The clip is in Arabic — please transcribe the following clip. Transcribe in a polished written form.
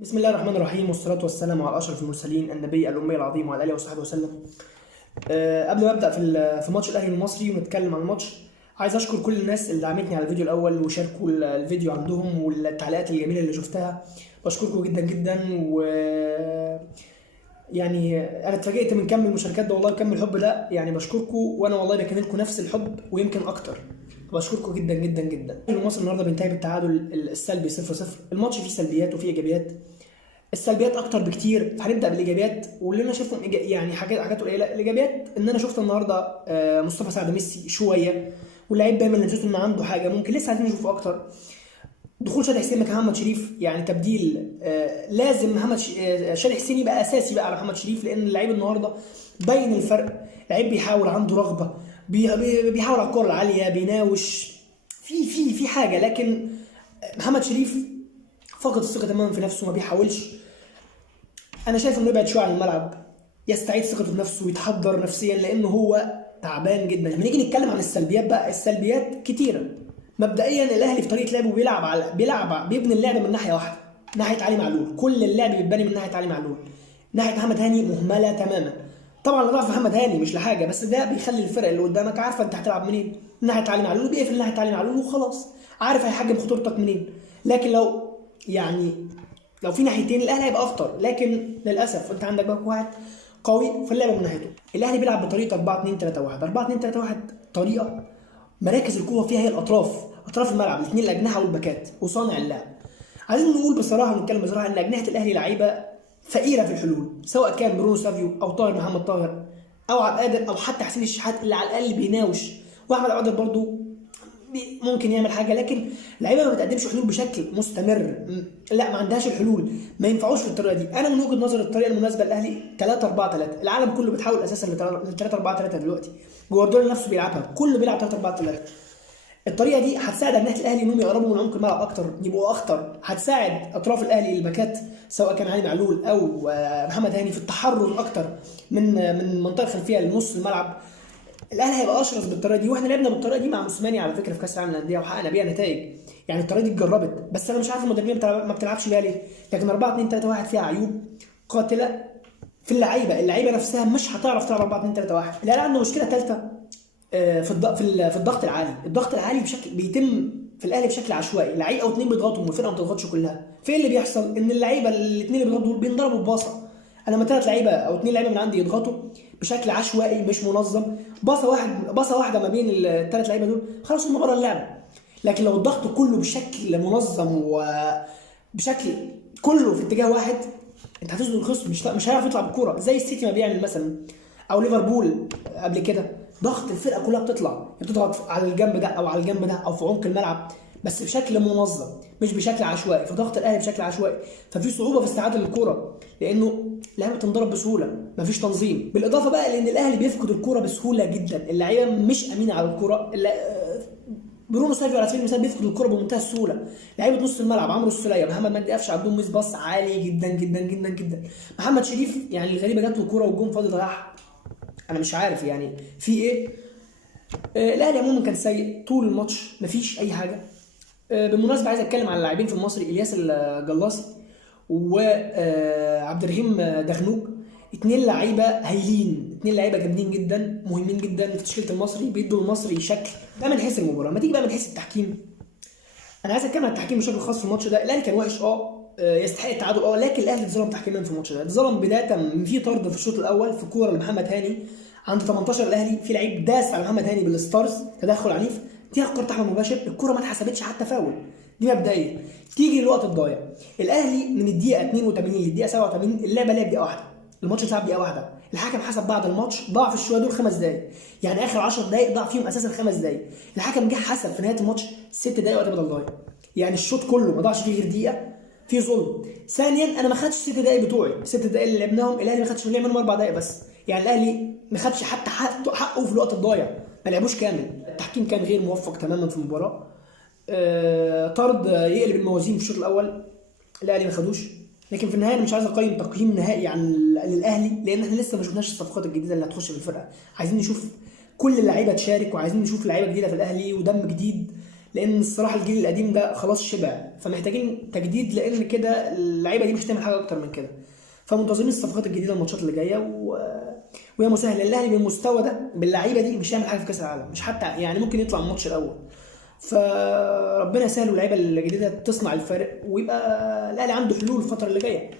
بسم الله الرحمن الرحيم، والصلاة والسلام على أشرف المرسلين النبي الأمي العظيم وعلى آله وصحبه وسلم. قبل ما أبدأ في ماتش الأهلي المصري ونتكلم عن الماتش، عايز أشكر كل الناس اللي دعمتني على الفيديو الأول وشاركوا الفيديو عندهم والتعليقات الجميلة اللي شفتها. بشكركم جدا جدا. و يعني أنا اتفاجئت من كم المشاركات ده والله، وكم الحب ده. يعني بشكركم، وأنا والله بكن لكم نفس الحب ويمكن أكتر. بشكركم جدا جدا جدا. المصري النهارده بينتهي بالتعادل السلبي 0-0. الماتش فيه سلبيات وفيه ايجابيات. السلبيات اكتر بكتير، هنبدا بالايجابيات واللي انا شايفهم يعني حاجات قليله. الايجابيات ان انا شفت النهارده مصطفى سعد ميسي شويه، واللعيب دايما نسيت ان عنده حاجه ممكن لسه عايزين نشوفه اكتر. دخول شادي حسين مكان محمد شريف يعني تبديل. لازم شادي حسين يبقى اساسي بقى على محمد شريف، لان اللعيب النهارده باين الفرق. لعيب بيحاول، عنده رغبه، بيحاول على الكره العاليه، بيناوش في حاجه. لكن محمد شريف فقد الثقه تماما في نفسه، ما بيحاولش. انا شايف انه يبعد شويه عن الملعب، يستعيد ثقته في نفسه ويتحضر نفسيا، لانه هو تعبان جدا. لما نيجي نتكلم عن السلبيات بقى، السلبيات كتيره. مبدئيا الاهلي في طريقه لعبه بيبني اللعب من ناحيه واحده، ناحيه علي معلول. كل اللعب بيتبني من ناحيه علي معلول. ناحيه محمد هاني مهمله تماما. طبعا ضعف محمد هاني مش لحاجه، بس ده بيخلي الفرق اللي قدامك عارفه انت هتلعب منين. من ناحيه علي معلول بيقفل ناحيه علي معلول وخلاص، عارف هيحجم خطورتك منين. لكن يعني لو في ناحيتين الاهلي هيبقى اخطر. لكن للاسف انت عندك باك واحد قوي في اللعبه من ناحيته. الاهلي بيلعب بطريقه 4-2-3-1. 4-2-3-1 طريقه مراكز القوه فيها هي اطراف الملعب، الاثنين الاجنحه والباكات وصانع اللعب. عايزين نقول بصراحه ونتكلم بصراحه ان اجنحه الاهلي لعيبه فقيره في الحلول، سواء كان برونو سافيو او طاهر محمد طاهر او عبد القادر او حتى حسين الشحات اللي على الاقل بيناوش، واحمد عبد القادر برضو ممكن يعمل حاجه. لكن اللعيبه ما بتقدمش حلول بشكل مستمر. لا، ما عندهاش الحلول، ما ينفعوش في الطريقه دي. انا من وجهه نظري الطريقه المناسبه للاهلي 3-4-3. العالم كله بتحاول اساسا ل 3-4-3 دلوقتي. جوارديولا نفسه بيلعبها، كله بيلعب 3-4-3. الطريقه دي هتساعد اجنحه الاهلي انهم يقربوا من عمق الملعب اكتر، يبقوا اخطر. هتساعد اطراف الاهلي الباكات، سواء كان علي معلول او محمد هاني، في التحرر اكتر من المنطقه الخلفيه لنص الملعب. الاهلي هيبقى اشرس بالطريقه دي، واحنا لعبنا بالطريقه دي مع موسيماني على فكره في كاس العالم للانديه وحققنا بيها نتائج. يعني الطريقه دي اتجربت، بس انا مش عارف المدربين ما بتلعبش بيها ليه. لكن 4-2-3-1 فيها عيوب قاتله في اللعيبه نفسها مش هتعرف تلعب 4-2-3-1. الاهلي عنده مشكله ثالثه في الضغط العالي. الضغط العالي بيتم في الاهلي بشكل عشوائي. لعيب او اتنين بيضغطوا والفرقه ما بتضغطش كلها. فايه اللي بيحصل؟ ان اللعيبه الاثنين اللي بيضغطوا دول بينضربوا بباصه. انا لما ثلاث لعيبه او اتنين لعيبه من عندي يضغطوا بشكل عشوائي مش منظم، باصه واحده ما بين الثلاث لعيبه دول، خلاص هم بره اللعبه. لكن لو الضغط كله بشكل منظم وبشكل كله في اتجاه واحد، انت هتزنق الخصم، مش هيعرف يطلع بالكوره زي السيتي ما بيعمل مثلا، او ليفربول قبل كده. ضغط الفرقه كلها بتضغط على الجنب ده او على الجنب ده او في عمق الملعب، بس بشكل منظم مش بشكل عشوائي. فضغط الاهلي بشكل عشوائي، ففي صعوبه في استعاده الكوره، لانه اللعيبه بتنضرب بسهوله، مفيش تنظيم. بالاضافه بقى لان الاهلي بيفقد الكوره بسهوله جدا. اللعيبه مش امينه على الكوره. برونو سافيو على سبيل المثال بيفقد الكره بمنتهى السهوله. لعيبه نص الملعب عمرو السوليه، محمد مجدي قفشه، عندهم ميس باص عالي جدا جدا جدا جدا. محمد شريف يعني الغريبه جات له كوره والجون فاضي ضيعها. انا مش عارف يعني في ايه. الاهلي عموما كان سيء طول الماتش، مفيش اي حاجه. بالمناسبه عايز اتكلم على اللاعبين في المصري، الياس الجلاصي وعبد الرحيم دغنوج. اتنين لعيبه هايلين، اتنين لعيبه جامدين جدا، مهمين جدا في تشكيله المصري، بيدوا المصري شكل. ده من حيث المباراه. ما تيجي بقى من حيث التحكيم، انا عايز اتكلم عن التحكيم بشكل خاص في الماتش ده. الاهلي كان وحش يستحق التعادل لكن الاهلي اتظلم تحكيميا في الماتش ده. اتظلم بدايه من في طرد في الشوط الاول في كوره لمحمد هاني عند 18 الاهلي، في لعيب داس على محمد هاني بالستارز، تدخل عنيف، دي كره احمد مباشر، الكوره ما اتحسبتش حتى فاول. دي مبدئيا. تيجي للوقت الضايع، الاهلي من الدقيقه 82 للدقيقه 87 اللعبه لعب دقيقه واحده، الماتش اتلعب دقيقه واحده. الحكم حسب بعد الماتش ضاع في الشويه دول 5 دقائق، يعني اخر 10 دقائق ضاع فيهم اساسا 5 دقائق. الحكم جه حسب في نهايه الماتش 6 دقائق وقت بدل ضايع، يعني الشوط كله ما ضاعش فيه غير دقيقه. في ظلم. ثانيا انا ما خدتش 6 دقائق بتوعي، 6 دقائق اللي لعبناهم الاهلي ما خدش منهم 4 دقائق بس. يعني الاهلي ما خدش حتى حقه في الوقت الضايع، ما لعبوش كامل. التحكيم كان غير موفق تماما في المباراه. طرد يقلب الموازين في الشوط الاول، الاهلي ما خدوش. لكن في النهايه انا مش عايز اقيم تقييم نهائي عن للاهلي، لان احنا لسه ما شفناش الصفقات الجديده اللي هتخش في الفرقه. عايزين نشوف كل اللعيبه تشارك، وعايزين نشوف لعيبه جديده في الاهلي ودم جديد. لان الصراحه الجيل القديم ده خلاص شبع، فمحتاجين تجديد، لان كده اللعيبه دي مش هتعمل حاجه اكتر من كده. فمنتظرين الصفقات الجديده الماتشات اللي جايه ويا مسهل. الاهلي بالمستوى ده باللعيبه دي مش هيعمل حاجه في كاس العالم، مش حتى يعني ممكن يطلع من الماتش الاول. فربنا يسهل، واللعيبه الجديده تصنع الفارق، ويبقى الاهلي عنده حلول الفتره اللي جايه.